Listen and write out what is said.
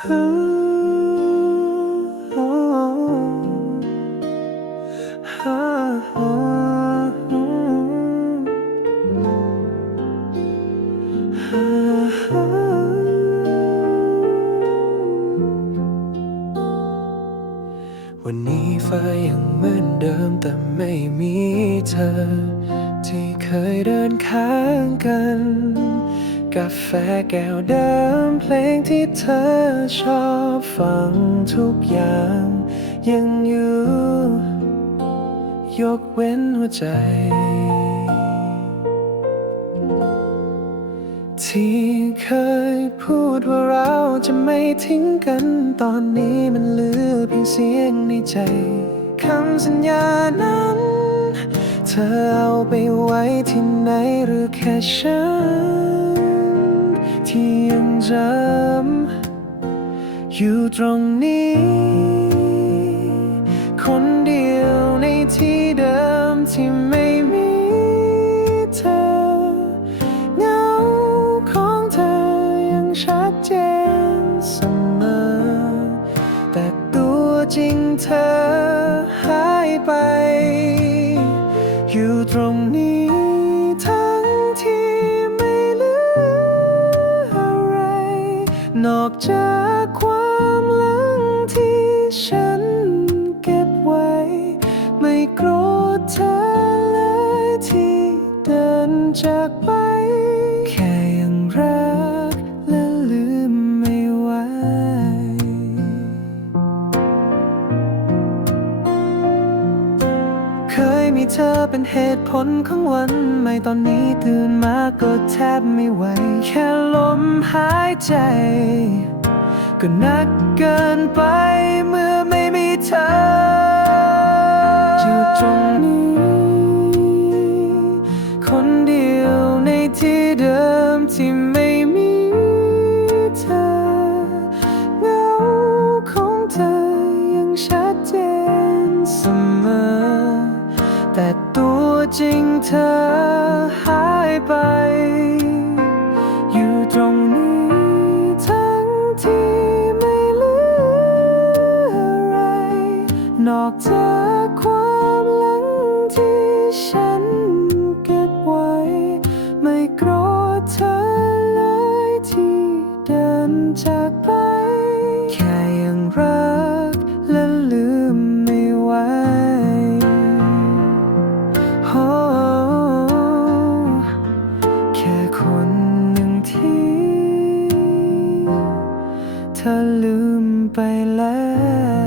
วันนี้ฟ้ายังเหมือนเดิมแต่ไม่มีเธอ ที่เคยเดินข้างกัน กาแฟแก้วเดิมเพลงที่เธอชอบฟังทุกอย่าง ยังอยู่ ยกเว้นหัวใจ ที่เคยพูดว่าเราจะไม่ทิ้งกันตอนนี้มันเหลือเพียงเสียงในใจคำสัญญานั้น เธอเอาไปไว้ที่ไหนหรือแค่ฉัน อยู่ตรงนี้ คนเดียวในที่เดิมที่ไม่มีเธอ เงาของเธอยังชัดเจนเสมอ แต่ตัวจริงเธอหายไป อยู่ตรง นอกจากความหลังที่ฉันเก็บไว้ ไม่โกรธเธอเลยที่เดินจากไป แค่ยังรักและลืมไม่ไหวเคยมีเธอเป็นเหตุผลของวันใหม่ตอนนี้ตื่นมาก็แทบไม่ไหว แค่ลมหาย ใจ ก็นักเกินไปเมื่อไม่มีเธออยู่ตรงนี้ คนเดียวในที่เดิมที่ไม่มีเธอเงาของเธอยังชัดเจนเสมอ แต่ตัวจริงเธอหายไป อยู่ตรงนี้ อกจากความหลังที่ฉันเก็บไว้ ไม่โกรธเธอเลยที่เดินจากไป แค่ยังรักและลืมไม่ไหวโอ้แค่คนหนึ่งที่ เธอลืมไปแล้ว